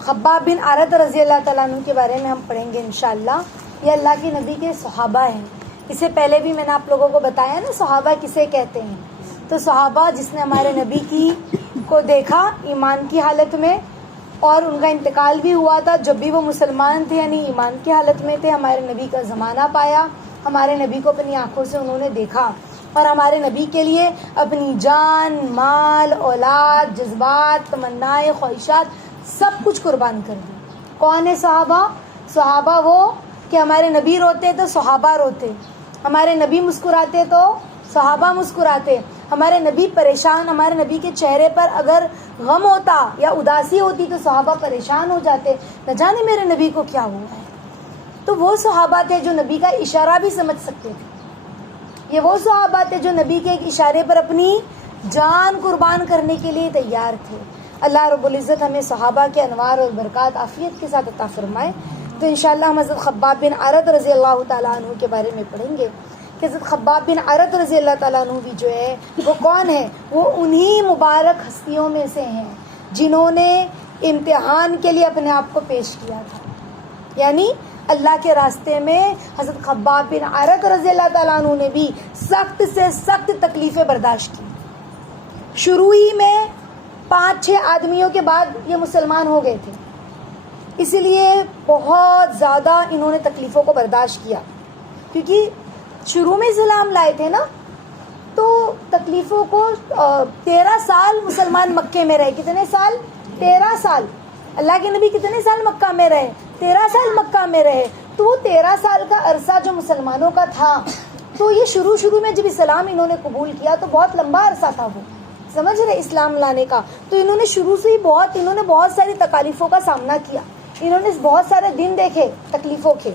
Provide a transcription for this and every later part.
خباب بن عرط رضی اللہ تعالیٰ عنہ کے بارے میں ہم پڑھیں گے انشاءاللہ. یہ اللہ کے نبی کے صحابہ ہیں. اس سے پہلے بھی میں نے آپ لوگوں کو بتایا نا صحابہ کسے کہتے ہیں. تو صحابہ جس نے ہمارے نبی کو دیکھا ایمان کی حالت میں، اور ان کا انتقال بھی ہوا تھا جب بھی وہ مسلمان تھے، یعنی ایمان کی حالت میں تھے. ہمارے نبی کا زمانہ پایا، ہمارے نبی کو اپنی آنکھوں سے انہوں نے دیکھا، اور ہمارے نبی کے لیے اپنی جان، مال، اولاد، جذبات، تمنائیں، خواہشات سب کچھ قربان کر دی. کون ہے صحابہ؟ صحابہ وہ کہ ہمارے نبی روتے تو صحابہ روتے، ہمارے نبی مسکراتے تو صحابہ مسکراتے، ہمارے نبی پریشان، ہمارے نبی کے چہرے پر اگر غم ہوتا یا اداسی ہوتی تو صحابہ پریشان ہو جاتے، نہ جانے میرے نبی کو کیا ہوا ہے. تو وہ صحابہ تھے جو نبی کا اشارہ بھی سمجھ سکتے تھے. یہ وہ صحابہ تھے جو نبی کے ایک اشارے پر اپنی جان قربان کرنے کے لیے تیار تھے. اللہ رب العزت ہمیں صحابہ کے انوار اور برکات عافیت کے ساتھ عطا فرمائے. تو انشاءاللہ ہم حضرت خباب بن عرط رضی اللہ تعالیٰ عنہ کے بارے میں پڑھیں گے کہ حضرت خباب بن عرط رضی اللہ تعالیٰ عنہ بھی جو ہے وہ کون ہے؟ وہ انہی مبارک ہستیوں میں سے ہیں جنہوں نے امتحان کے لیے اپنے آپ کو پیش کیا تھا. یعنی اللہ کے راستے میں حضرت خباب بن عرط رضی اللہ تعالیٰ عنہ نے بھی سخت سے سخت تکلیفیں برداشت کی. شروع ہی میں 5-6 آدمیوں کے بعد یہ مسلمان ہو گئے تھے، اسی لیے بہت زیادہ انہوں نے تکلیفوں کو برداشت کیا، کیونکہ شروع میں اسلام لائے تھے نا. تو تکلیفوں کو 13 سال مسلمان مکے میں رہے. کتنے سال؟ 13 سال. اللہ کے نبی کتنے سال مکہ میں رہے؟ 13 سال مکہ میں رہے. تو وہ 13 سال کا عرصہ جو مسلمانوں کا تھا، تو یہ شروع میں جب اسلام انہوں نے قبول کیا تو بہت لمبا عرصہ تھا وہ، سمجھ رہے، اسلام لانے کا. تو انہوں نے شروع سے ہی بہت ساری تکالیفوں کا سامنا کیا. انہوں نے بہت سارے دن دیکھے تکلیفوں کے.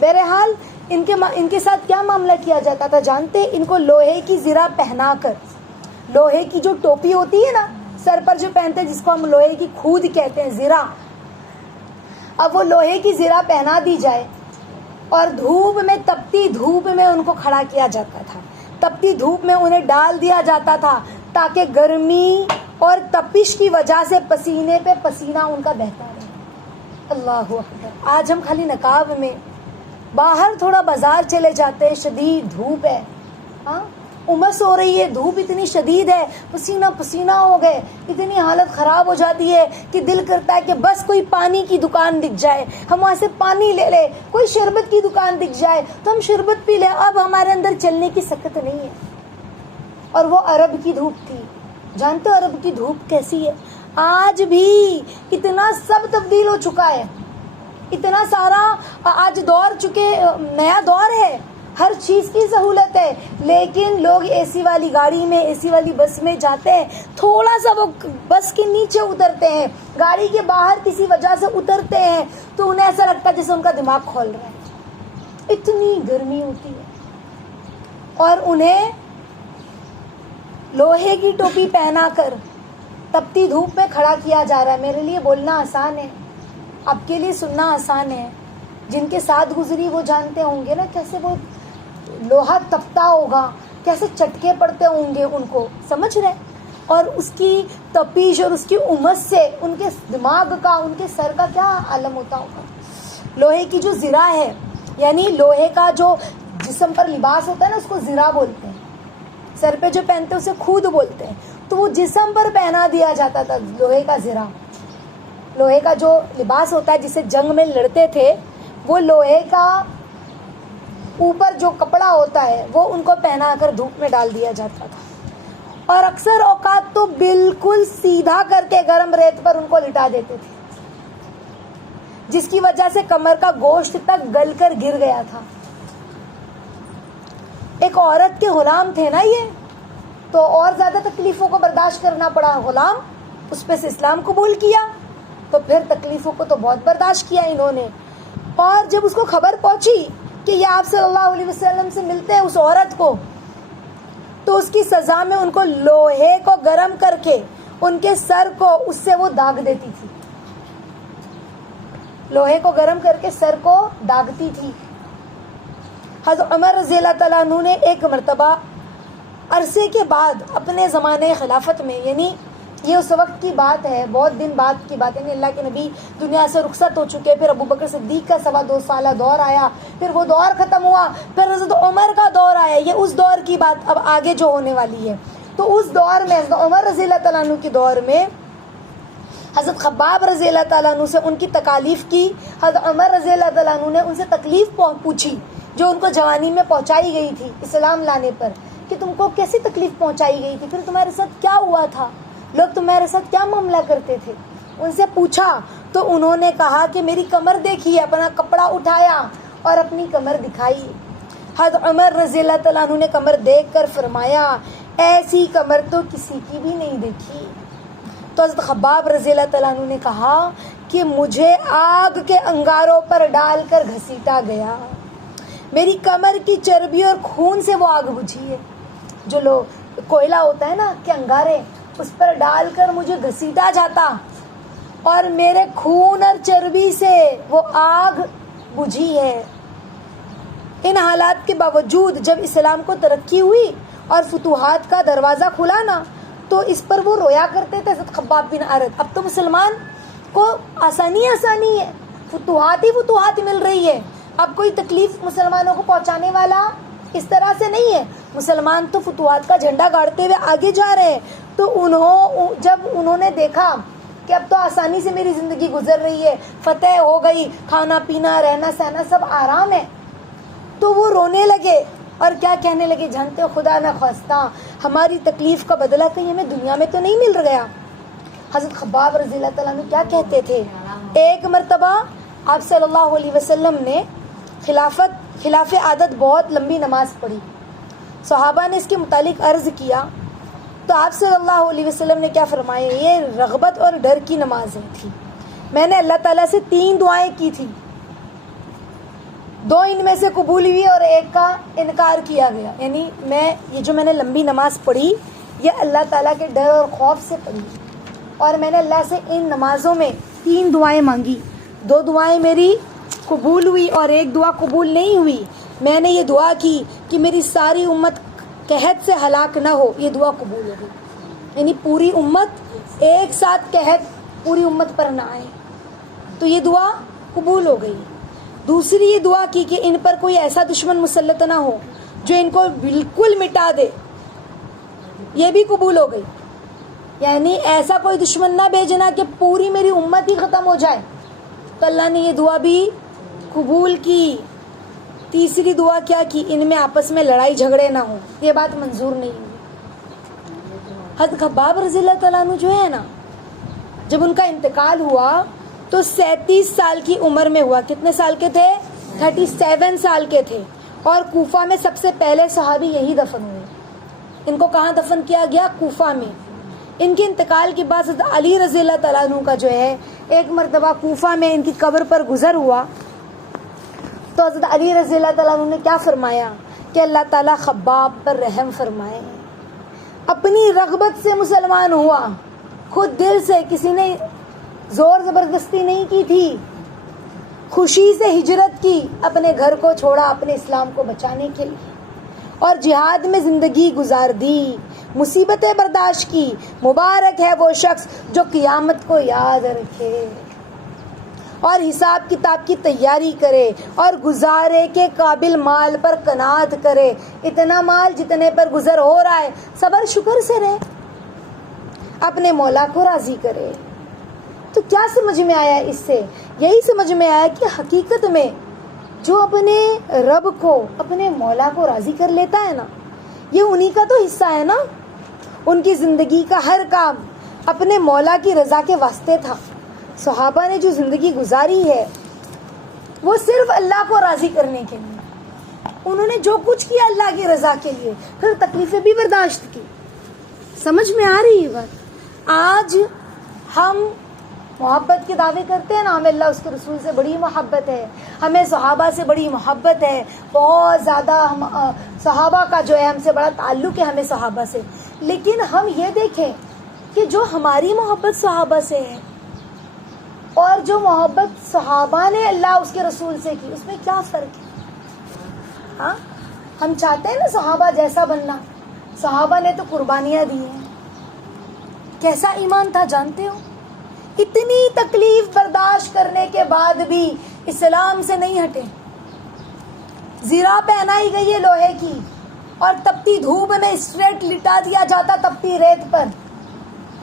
بہرحال ان کے ساتھ کیا معاملہ کیا جاتا تھا جانتے؟ ان کو لوہے کی زرہ پہنا کر، لوہے کی جو ٹوپی ہوتی ہے نا سر پر جو پہنتے ہیں، جس کو ہم لوہے کی کھود کہتے ہیں، زرہ، اب وہ لوہے کی زرہ پہنا دی جائے اور دھوپ میں، تپتی دھوپ میں ان کو کھڑا کیا جاتا تھا. تپتی دھوپ میں انہیں ڈال دیا جاتا تھا تاکہ گرمی اور تپش کی وجہ سے پسینے پہ پسینہ ان کا بہتا رہے. اللہ اکبر. آج ہم خالی نقاب میں، باہر تھوڑا بازار چلے جاتے ہیں، شدید دھوپ ہے، ہاں امس ہو رہی ہے، دھوپ اتنی شدید ہے، پسینہ پسینہ ہو گئے، اتنی حالت خراب ہو جاتی ہے کہ دل کرتا ہے کہ بس کوئی پانی کی دکان دکھ جائے ہم وہاں سے پانی لے لیں، کوئی شربت کی دکان دکھ جائے تو ہم شربت پی لیں. اب ہمارے اندر چلنے کی سکت نہیں ہے. اور وہ عرب کی دھوپ تھی. جانتے ہو عرب کی دھوپ کیسی ہے؟ آج بھی اتنا سب تبدیل ہو چکا ہے، اتنا سارا آج نیا دور ہے، ہر چیز کی سہولت ہے، لیکن لوگ اے سی والی گاڑی میں، اے سی والی بس میں جاتے ہیں، تھوڑا سا وہ بس کے نیچے اترتے ہیں، گاڑی کے باہر کسی وجہ سے اترتے ہیں تو انہیں ایسا لگتا ہے جیسے ان کا دماغ کھول رہا ہے. اتنی گرمی ہوتی ہے اور انہیں لوہے کی ٹوپی پہنا کر تپتی دھوپ میں کھڑا کیا جا رہا ہے. میرے لیے بولنا آسان ہے، آپ کے لیے سننا آسان ہے. جن کے ساتھ گزری وہ جانتے ہوں گے نا کیسے وہ لوہا تپتا ہوگا، کیسے چٹکے پڑتے ہوں گے ان کو، سمجھ رہے؟ اور اس کی تپش اور اس کی امس سے ان کے دماغ کا، ان کے سر کا کیا عالم ہوتا ہوگا. لوہے کی جو زرہ ہے، یعنی لوہے کا جو جسم پر لباس ہوتا ہے نا، اس کو زرہ بولتے ہیں. سر پہ جو پہنتے ہیں اسے خود بولتے ہیں. تو وہ جسم پر پہنا دیا جاتا تھا لوہے کا زرہ. لوہے کا جو لباس ہوتا ہے جسے جنگ میں لڑتے تھے، وہ لوہے کا اوپر جو کپڑا ہوتا ہے وہ ان کو پہنا کر دھوپ میں ڈال دیا جاتا تھا. اور اکثر اوقات تو بالکل سیدھا کر کے گرم ریت پر ان کو لٹا دیتے تھے، جس کی وجہ سے کمر کا گوشت تک گل کر گر گیا تھا. ایک عورت کے غلام تھے نا یہ، تو اور زیادہ تکلیفوں کو برداشت کرنا پڑا. غلام، اس پہ سے اسلام قبول کیا تو پھر تکلیفوں کو تو بہت برداشت کیا انہوں نے. اور جب اس کو خبر پہنچی کہ یہ آپ صلی اللہ علیہ وسلم سے ملتے ہیں اس عورت کو، تو اس کی سزا میں ان کو لوہے کو گرم کر کے ان کے سر کو اس سے وہ داغ دیتی تھی. لوہے کو گرم کر کے سر کو داغتی تھی. حضرت عمر رضی اللہ تعالیٰ عنہ نے ایک مرتبہ عرصے کے بعد اپنے زمانے خلافت میں، یعنی یہ اس وقت کی بات ہے، بہت دن بعد کی بات ہے، یعنی اللہ کے نبی دنیا سے رخصت ہو چکے، پھر ابو بکر صدیق کا 2.25 سالہ دور آیا، پھر وہ دور ختم ہوا، پھر حضرت عمر کا دور آیا. یہ اس دور کی بات اب آگے جو ہونے والی ہے. تو اس دور میں حضرت عمر رضی اللہ تعالیٰ عنہ کے دور میں حضرت خباب رضی اللہ تعالیٰ عنہ سے ان کی تکالیف کی. حضرت عمر رضی اللہ تعالیٰ عنہ نے ان سے تکلیف پوچھی جو ان کو جوانی میں پہنچائی گئی تھی اسلام لانے پر، کہ تم کو کیسی تکلیف پہنچائی گئی تھی، پھر تمہارے ساتھ کیا ہوا تھا، لوگ تمہارے ساتھ کیا معاملہ کرتے تھے. ان سے پوچھا تو انہوں نے کہا کہ میری کمر دیکھی، اپنا کپڑا اٹھایا اور اپنی کمر دکھائی. حضرت عمر رضی اللہ تعالیٰ عنہ نے کمر دیکھ کر فرمایا ایسی کمر تو کسی کی بھی نہیں دیکھی. تو حضرت خباب رضی اللہ تعالیٰ عنہ نے کہا کہ مجھے آگ کے انگاروں پر ڈال کر گھسیٹا گیا، میری کمر کی چربی اور خون سے وہ آگ بجھی ہے. جو لوگ کوئلہ ہوتا ہے نا کہ انگارے، اس پر ڈال کر مجھے گھسیٹا جاتا اور میرے خون اور چربی سے وہ آگ بجھی ہے. ان حالات کے باوجود جب اسلام کو ترقی ہوئی اور فتوحات کا دروازہ کھلا نا، تو اس پر وہ رویا کرتے تھے حضرت خباب بن ارد. اب تو مسلمان کو آسانی ہے، فتوحات مل رہی ہے. اب کوئی تکلیف مسلمانوں کو پہنچانے والا اس طرح سے نہیں ہے. مسلمان تو فتوحات کا جھنڈا گاڑتے ہوئے آگے جا رہے ہیں. تو جب انہوں نے دیکھا کہ اب تو آسانی سے میری زندگی گزر رہی ہے، فتح ہو گئی، کھانا پینا رہنا سہنا سب آرام ہے، تو وہ رونے لگے اور کیا کہنے لگے جانتے ہو، خدا نہ خواستہ ہماری تکلیف کا بدلہ کہیں ہمیں دنیا میں تو نہیں مل گیا. حضرت خباب رضی اللہ تعالیٰ عنہ کیا کہتے تھے، ایک مرتبہ آپ صلی اللہ علیہ وسلم نے خلاف عادت بہت لمبی نماز پڑھی. صحابہ نے اس کے متعلق عرض کیا تو آپ صلی اللہ علیہ وسلم نے کیا فرمایا، یہ رغبت اور ڈر کی نماز تھی. میں نے اللہ تعالیٰ سے 3 دعائیں کی تھی، 2 ان میں سے قبول ہوئی اور ایک کا انکار کیا گیا. یعنی یہ جو میں نے لمبی نماز پڑھی یہ اللہ تعالیٰ کے ڈر اور خوف سے پڑھی، اور میں نے اللہ سے ان نمازوں میں 3 دعائیں مانگی. 2 دعائیں میری قبول ہوئی اور ایک دعا قبول نہیں ہوئی. میں نے یہ دعا کی کہ میری ساری امت قحط سے ہلاک نہ ہو، یہ دعا قبول ہو گئی. یعنی پوری امت ایک ساتھ قحط پوری امت پر نہ آئے، تو یہ دعا قبول ہو گئی. دوسری یہ دعا کی کہ ان پر کوئی ایسا دشمن مسلط نہ ہو جو ان کو بالکل مٹا دے، یہ بھی قبول ہو گئی. یعنی ایسا کوئی دشمن نہ بھیجنا کہ پوری میری امت ہی ختم ہو جائے، تو اللہ نے یہ دعا بھی قبول کی. تیسری دعا کیا کی، ان میں آپس میں لڑائی جھگڑے نہ ہوں، یہ بات منظور نہیں ہوئی. حضرت خباب رضی اللہ تعالیٰ عنہ جو ہے نا، جب ان کا انتقال ہوا تو 37 سال کی عمر میں ہوا. کتنے سال کے تھے؟ 37 سال کے تھے. اور کوفہ میں سب سے پہلے صحابی یہی دفن ہوئے. ان کو کہاں دفن کیا گیا؟ کوفہ میں. ان کے انتقال کے بعد حضرت علی رضی اللہ تعالیٰ عنہ کا جو ہے ایک مرتبہ کوفہ میں ان کی قبر پر گزر ہوا، تو حضرت علی رضی اللہ تعالیٰ عنہ نے کیا فرمایا کہ اللہ تعالیٰ خباب پر رحم فرمائے. اپنی رغبت سے مسلمان ہوا، خود دل سے، کسی نے زور زبردستی نہیں کی تھی، خوشی سے ہجرت کی، اپنے گھر کو چھوڑا اپنے اسلام کو بچانے کے لیے، اور جہاد میں زندگی گزار دی، مصیبتیں برداشت کی. مبارک ہے وہ شخص جو قیامت کو یاد رکھے اور حساب کتاب کی تیاری کرے اور گزارے کے قابل مال پر قناعت کرے. اتنا مال جتنے پر گزر ہو رہا ہے صبر شکر سے رہے، اپنے مولا کو راضی کرے. تو کیا سمجھ میں آیا اس سے؟ یہی سمجھ میں آیا کہ حقیقت میں جو اپنے رب کو، اپنے مولا کو راضی کر لیتا ہے نا، یہ انہی کا تو حصہ ہے نا. ان کی زندگی کا ہر کام اپنے مولا کی رضا کے واسطے تھا. صحابہ نے جو زندگی گزاری ہے وہ صرف اللہ کو راضی کرنے کے لیے. انہوں نے جو کچھ کیا اللہ کی رضا کے لیے، پھر تکلیفیں بھی برداشت کی. سمجھ میں آ رہی ہے بات؟ آج ہم محبت کے دعوے کرتے ہیں نا، ہمیں اللہ اس کے رسول سے بڑی محبت ہے، ہمیں صحابہ سے بڑی محبت ہے، بہت زیادہ صحابہ کا جو ہے ہم سے بڑا تعلق ہے، ہمیں صحابہ سے. لیکن ہم یہ دیکھیں کہ جو ہماری محبت صحابہ سے ہے اور جو محبت صحابہ نے اللہ اس کے رسول سے کی، اس میں کیا فرق ہے؟ ہاں، ہم چاہتے ہیں نا صحابہ جیسا بننا. صحابہ نے تو قربانیاں دی ہیں، کیسا ایمان تھا جانتے ہو؟ اتنی تکلیف برداشت کرنے کے بعد بھی اسلام سے نہیں ہٹے. زرہ پہنائی گئی ہے لوہے کی اور تپتی دھوپ میں اسٹریٹ لٹا دیا جاتا تپتی ریت پر.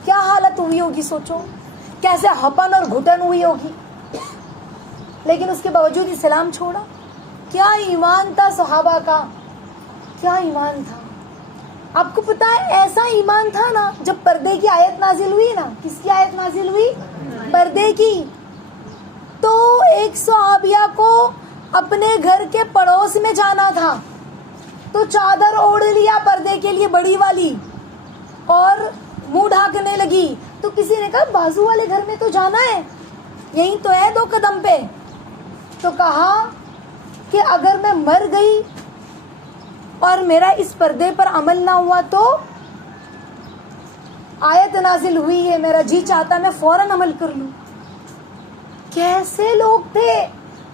کیا حالت ہوئی ہوگی سوچو، کیسے ہپن اور گھٹن ہوئی ہوگی. لیکن اس کے باوجود اسلام چھوڑا. کیا ایمان تھا صحابہ کا، کیا ایمان تھا. آپ کو پتا ہے ایسا ایمان تھا نا، جب پردے کی آیت نازل ہوئی نا، کس کی آیت نازل ہوئی؟ پردے کی. تو ایک صحابیہ کو اپنے گھر کے پڑوس میں جانا تھا، تو چادر اوڑھ لیا پردے کے لیے بڑی والی اور منہ ڈھانکنے لگی. تو کسی نے کہا بازو والے گھر میں تو جانا ہے، یہی تو ہے 2 قدم پہ. تو کہا کہ اگر میں مر گئی اور میرا اس پردے پر عمل نہ ہوا تو آیت نازل ہوئی ہے، میرا جی چاہتا میں فوراً عمل کر لوں. کیسے لوگ تھے،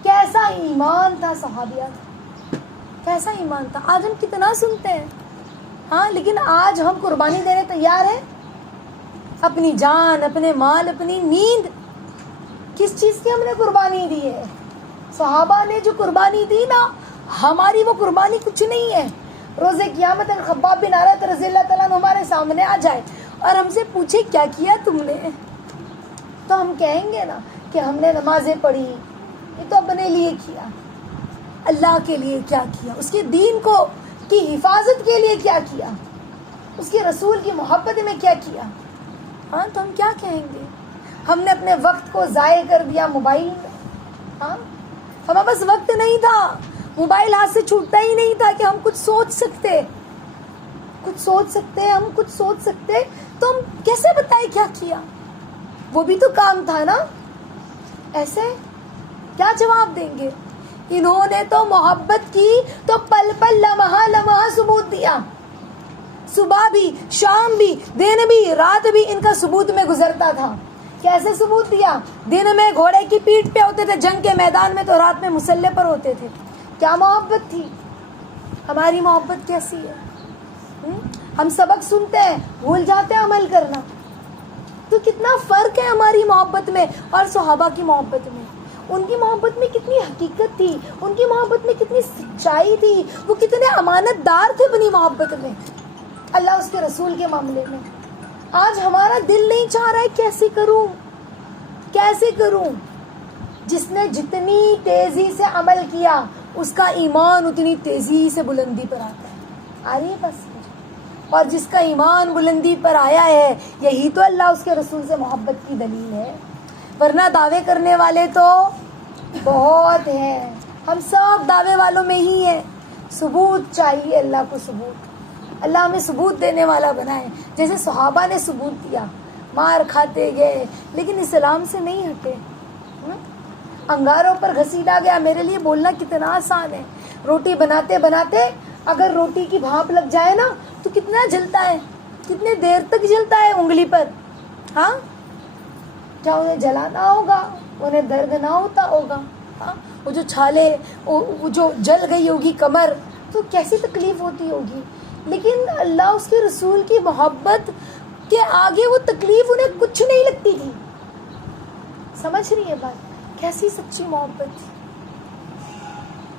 کیسا ایمان تھا صحابیہ کا، کیسا ایمان تھا. آج ہم کتنا سنتے ہیں ہاں، لیکن آج ہم قربانی دینے تیار ہیں. اپنی جان، اپنے مال، اپنی نیند، کس چیز کی ہم نے قربانی دی ہے؟ صحابہ نے جو قربانی دی نا، ہماری وہ قربانی کچھ نہیں ہے. روز قیامت خباب بن عارت رضی اللہ تعالیٰ عنہ ہمارے سامنے آ جائے اور ہم سے پوچھے کیا کیا تم نے، تو ہم کہیں گے نا کہ ہم نے نمازیں پڑھی، یہ تو اپنے لیے کیا. اللہ کے لیے کیا کیا؟ اس کے دین کو کی حفاظت کے لیے کیا کیا؟ اس کے رسول کی محبت میں کیا کیا؟ ہاں، تو ہم کیا کہیں گے؟ ہم نے اپنے وقت کو ضائع کر دیا موبائل میں. ہاں، ہمارے پاس وقت نہیں تھا، موبائل ہاتھ سے چھوٹتا ہی نہیں تھا کہ ہم کچھ سوچ سکتے، ہم کچھ سوچ سکتے. تو ہم کیسے بتائیں کیا کیا؟ وہ بھی تو کام تھا نا. ایسے کیا جواب دیں گے؟ انہوں نے تو محبت کی تو پل پل لمحہ لمحہ ثبوت دیا. صبح بھی، شام بھی، دن بھی، رات بھی ان کا ثبوت میں گزرتا تھا. کیسے ثبوت دیا؟ دن میں گھوڑے کی پیٹھ پہ ہوتے تھے جنگ کے میدان میں، تو رات میں مسلح پر ہوتے تھے. کیا محبت تھی. ہماری محبت کیسی ہے؟ ہم سبق سنتے ہیں، بھول جاتے ہیں عمل کرنا. تو کتنا فرق ہے ہماری محبت میں اور صحابہ کی محبت میں. ان کی محبت میں کتنی حقیقت تھی، ان کی محبت میں کتنی سچائی تھی، وہ کتنے امانت دار تھے اپنی محبت میں، اللہ اس کے رسول کے معاملے میں. آج ہمارا دل نہیں چاہ رہا ہے کیسے کروں. جس نے جتنی تیزی سے عمل کیا اس کا ایمان اتنی تیزی سے بلندی پر آتا ہے. آ رہی ہے بس. اور جس کا ایمان بلندی پر آیا ہے، یہی تو اللہ اس کے رسول سے محبت کی دلیل ہے. ورنہ دعوے کرنے والے تو بہت ہیں، ہم سب دعوے والوں میں ہی ہیں. ثبوت چاہیے اللہ کو، ثبوت. اللہ ہمیں ثبوت دینے والا بنائے. جیسے صحابہ نے ثبوت دیا، مار کھاتے گئے لیکن اسلام سے نہیں ہٹے. انگاروں پر گھسیٹا گیا. میرے لیے بولنا کتنا آسان ہے. روٹی بناتے بناتے اگر روٹی کی بھاپ لگ جائے نا تو کتنا جلتا ہے، کتنے دیر تک جلتا ہے انگلی پر. ہاں، کیا انہیں جلانا ہوگا؟ انہیں درد نہ ہوتا ہوگا؟ ہاں، وہ جو چھالے، وہ جو جل گئی ہوگی کمر، تو کیسی تکلیف ہوتی ہوگی. لیکن اللہ اس کے رسول کی محبت کے آگے وہ تکلیف انہیں کچھ نہیں لگتی تھی. سمجھ رہی ہے بات؟ کیسی سچی محبت تھی.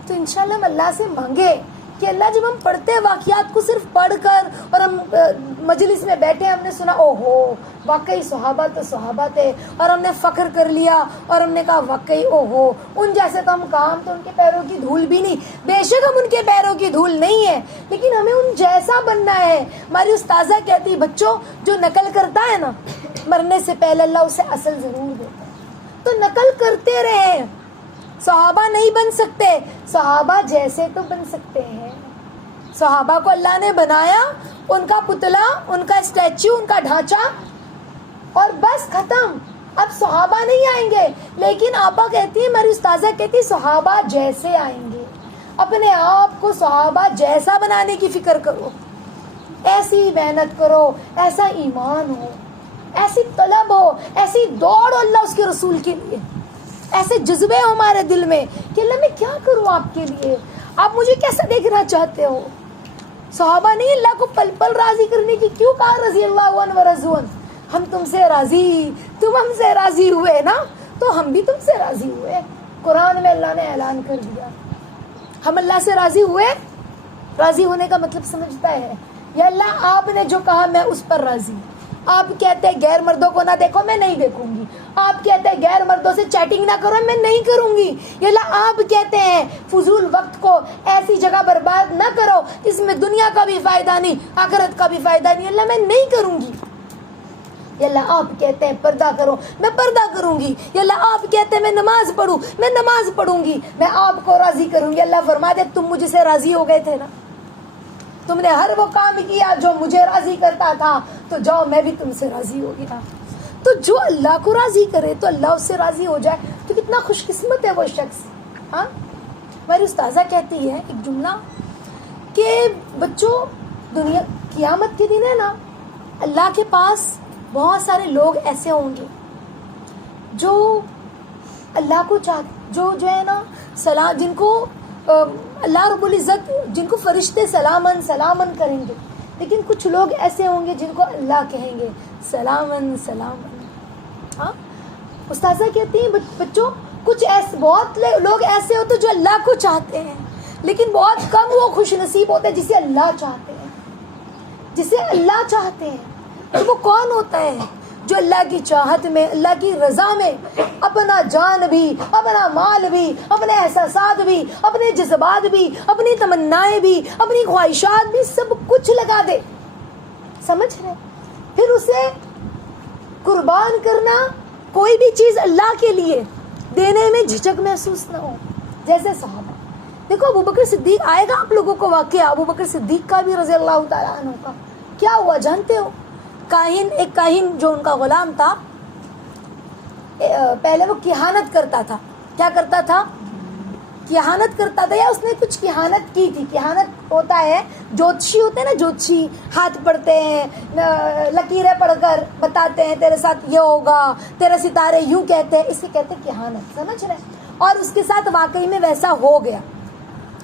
تو انشاءاللہ ہم اللہ سے مانگے کہ اللہ، جب ہم پڑھتے ہیں واقعات کو صرف پڑھ کر اور ہم مجلس میں بیٹھے ہم نے سنا اوہو واقعی صحابہ تو صحابہ تھے، اور ہم نے فخر کر لیا اور ہم نے کہا واقعی اوہو ان جیسے تو ہم کام تو ان کے پیروں کی دھول بھی نہیں. بے شک ہم ان کے پیروں کی دھول نہیں ہے، لیکن ہمیں ان جیسا بننا ہے. ہماری استاذہ کہتی بچوں جو نقل کرتا ہے نا، مرنے سے پہلے اللہ اسے اصل ضرور دیتا ہے. تو نقل کرتے رہے. صحابہ نہیں بن سکتے، صحابہ جیسے تو بن سکتے ہیں. صحابہ کو اللہ نے بنایا، ان کا پتلا، ان کا اسٹیچو، ان کا ڈھانچہ، اور بس ختم. اب صحابہ نہیں آئیں گے، لیکن آپا کہتی ہے، ہماری استاذہ کہتی ہے صحابہ جیسے آئیں گے. اپنے آپ کو صحابہ جیسا بنانے کی فکر کرو، ایسی محنت کرو، ایسا ایمان ہو، ایسی طلب ہو، ایسی دوڑ ہو اللہ اس کے رسول کے لیے، ایسے جذبے ہو ہمارے دل میں کہ اللہ میں کیا کروں آپ کے لیے، آپ مجھے کیسا دیکھنا چاہتے ہو. صحابہ نہیں اللہ کو پل پل راضی کرنے کی کیوں کہا رضی اللہ عنہ و رضوان. ہم تم سے راضی، تم ہم سے راضی ہوئے نا تو ہم بھی تم سے راضی ہوئے. قرآن میں اللہ نے اعلان کر دیا ہم اللہ سے راضی ہوئے. راضی ہونے کا مطلب سمجھتا ہے یا اللہ آپ نے جو کہا میں اس پر راضی. آپ کہتے ہیں غیر مردوں کو نہ دیکھو، میں نہیں دیکھوں گی. آپ کہتے ہیں غیر مردوں سے چیٹنگ نہ کرو، میں نہیں کروں گی. یا اللہ آپ کہتے ہیں فضول وقت کو ایسی جگہ برباد نہ کرو اس میں دنیا کا بھی فائدہ نہیں آخرت کا بھی فائدہ نہیں، اللہ میں نہیں کروں گی. یا اللہ آپ کہتے ہیں پردہ کرو، میں پردہ کروں گی. یا اللہ آپ کہتے ہیں میں نماز پڑھوں، میں نماز پڑھوں گی، میں آپ کو راضی کروں گی. اللہ فرما دے تم مجھ سے راضی ہو گئے تھے نا، تم نے ہر وہ کام کیا جو مجھے راضی کرتا تھا، تو جاؤ میں بھی تم سے راضی ہو گیا. تو جو اللہ کو راضی کرے تو اللہ اس سے راضی ہو جائے تو کتنا خوش قسمت ہے وہ شخص. ہاں ہماری استاذہ کہتی ہے ایک جملہ کہ بچوں دنیا قیامت کے دن ہے نا اللہ کے پاس بہت سارے لوگ ایسے ہوں گے جو اللہ کو جو ہے نا سلام، جن کو اللہ رب العزت جن کو فرشتے سلامن سلامن کریں گے، لیکن کچھ لوگ ایسے ہوں گے جن کو اللہ کہیں گے سلامن سلامن. ہاں استاذہ کہتی ہیں بچوں کچھ ایسے بہت لوگ ایسے ہوتے جو اللہ کو چاہتے ہیں، لیکن بہت کم وہ خوش نصیب ہوتے جسے اللہ چاہتے ہیں. جسے اللہ چاہتے ہیں تو وہ کون ہوتا ہے؟ جو اللہ کی چاہت میں، اللہ کی رضا میں اپنا جان بھی، اپنا مال بھی، اپنے احساسات بھی، اپنے جذبات بھی، اپنی تمنائیں بھی، اپنی خواہشات بھی سب کچھ لگا دے. سمجھ رہے؟ پھر اسے قربان کرنا، کوئی بھی چیز اللہ کے لیے دینے میں جھجک محسوس نہ ہو. جیسے صحابہ دیکھو، ابو بکر صدیق آئے گا آپ لوگوں کو واقعہ ابو بکر صدیق کا بھی رضی اللہ تعالیٰ عنہ کا. کیا ہوا جانتے ہو؟ ایک کاہن جو ان کا غلام تھا، پہلے وہ کہانت کرتا تھا. کیا کرتا تھا؟ کہانت کرتا تھا، یا اس نے کچھ کہانت کی تھی. کہانت ہوتا ہے، جوتشی ہوتے ہیں نا، جوتشی ہاتھ پڑھتے ہیں، لکیریں پڑھ کر بتاتے ہیں تیرے ساتھ یہ ہوگا، تیرے ستارے یوں کہتے ہیں، اسے کہتے ہیں کہانت. سمجھ رہے؟ اور اس کے ساتھ واقعی میں ویسا ہو گیا.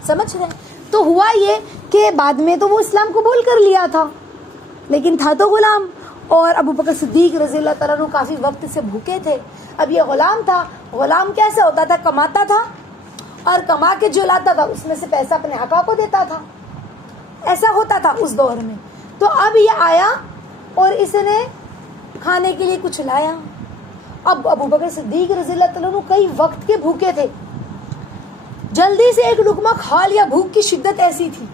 سمجھ رہے؟ تو ہوا یہ کہ بعد میں تو وہ اسلام قبول کر لیا تھا، لیکن تھا تو غلام. اور ابو بکر صدیق رضی اللہ تعالیٰ عنہ کافی وقت سے بھوکے تھے. اب یہ غلام تھا. غلام کیسے ہوتا تھا؟ کماتا تھا اور کما کے جو لاتا تھا اس میں سے پیسہ اپنے آقا کو دیتا تھا. ایسا ہوتا تھا اس دور میں. تو اب یہ آیا اور اس نے کھانے کے لیے کچھ لایا. اب ابو بکر صدیق رضی اللہ تعالیٰ عنہ کئی وقت کے بھوکے تھے، جلدی سے ایک لقمہ کھا لیا. بھوک کی شدت ایسی تھی.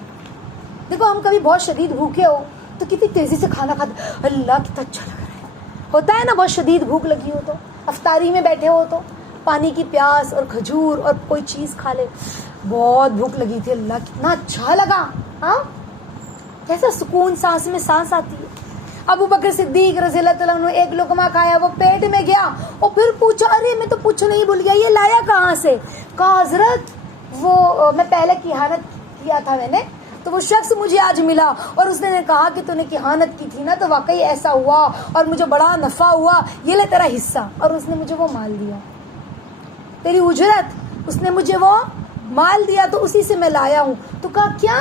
دیکھو ہم کبھی بہت شدید بھوکے ہو تو کتنی تیزی سے کھانا کھاتے، اللہ کتنا اچھا لگ رہا ہے، ہوتا ہے نا. بہت شدید بھوک لگی ہو تو افطاری میں بیٹھے ہو تو پانی کی پیاس اور کھجور اور کوئی چیز کھا لے. بہت بھوک لگی تھی، اللہ کتنا اچھا لگا. ہاں کیسا سکون، سانس میں سانس آتی ہے. ابو بکر صدیق رضی اللہ تعالیٰ عنہ ایک لقمہ کھایا، وہ پیٹ میں گیا اور پھر پوچھا، ارے میں تو پوچھنا ہی بھول گیا، یہ لایا کہاں سے؟ کہا حضرت وہ میں پہلے کہانت کیا تھا میں نے، تو وہ شخص مجھے آج ملا اور اس نے کہا کہ تو نے کہانت کی تھی نا، تو واقعی ایسا ہوا اور مجھے بڑا نفع ہوا، یہ لے تیرا حصہ. اور اس نے مجھے وہ مال دیا، تیری اجرت، اس نے مجھے وہ مال دیا تو اسی سے میں لایا ہوں. تو کہا کیا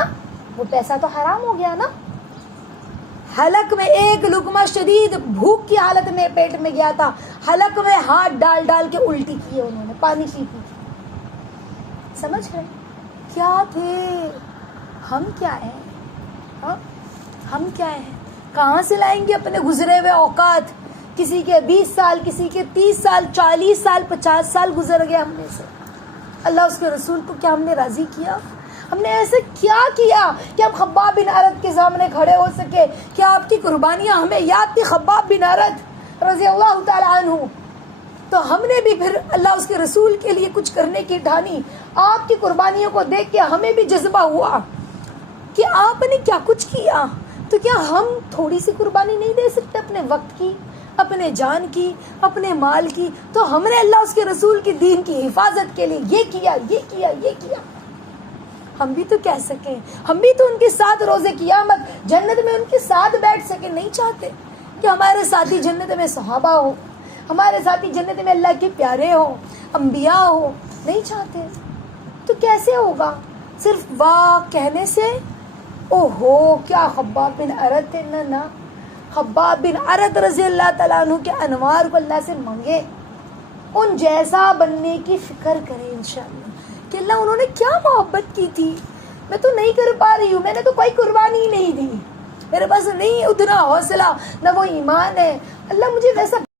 وہ پیسہ تو حرام ہو گیا نا؟ حلق میں ایک لقمہ شدید بھوک کی حالت میں پیٹ میں گیا تھا، حلق میں ہاتھ ڈال ڈال کے الٹی کیے انہوں نے، پانی پی پی. سمجھ رہے کیا تھے؟ ہم کیا ہیں؟ ہاں ہم کیا ہیں؟ کہاں سے لائیں گے اپنے گزرے ہوئے اوقات؟ کسی کے 20 سال، کسی کے 30 سال، 40 سال، 50 سال گزر گئے ہم میں سے. اللہ اس کے رسول کو کیا ہم نے راضی کیا؟ ہم نے ایسے کیا کیا کہ ہم خباب بن ارد کے سامنے کھڑے ہو سکے؟ کیا آپ کی قربانیاں ہمیں یاد تھی خباب بن ارد رضی اللہ تعالیٰ عنہ؟ تو ہم نے بھی پھر اللہ اس کے رسول کے لیے کچھ کرنے کی ٹھانی. آپ کی قربانیوں کو دیکھ کے ہمیں بھی جذبہ ہوا کہ آپ نے کیا کچھ کیا. تو کیا ہم تھوڑی سی قربانی نہیں دے سکتے اپنے وقت کی، اپنے جان کی، اپنے مال کی؟ تو ہم نے اللہ اس کے رسول کی دین کی حفاظت کے لیے یہ کیا، یہ کیا، یہ کیا. ہم بھی تو کہہ سکیں، ہم بھی تو ان کے ساتھ روز قیامت جنت میں ان کے ساتھ بیٹھ سکیں. نہیں چاہتے کہ ہمارے ساتھی جنت میں صحابہ ہو، ہمارے ساتھی جنت میں اللہ کے پیارے ہوں، انبیاء ہو. نہیں چاہتے تو کیسے ہوگا؟ صرف واہ کہنے سے؟ او ہو کیا خباب بن ارد تھے. نہ خباب بن ارد رضی اللہ تعالیٰ عنہ کے انوار کو اللہ سے مانگے، ان جیسا بننے کی فکر کریں انشاءاللہ کہ اللہ انہوں نے کیا محبت کی تھی، میں تو نہیں کر پا رہی ہوں، میں نے تو کوئی قربانی ہی نہیں دی، میرے پاس نہیں اتنا حوصلہ، نہ وہ ایمان ہے، اللہ مجھے ویسا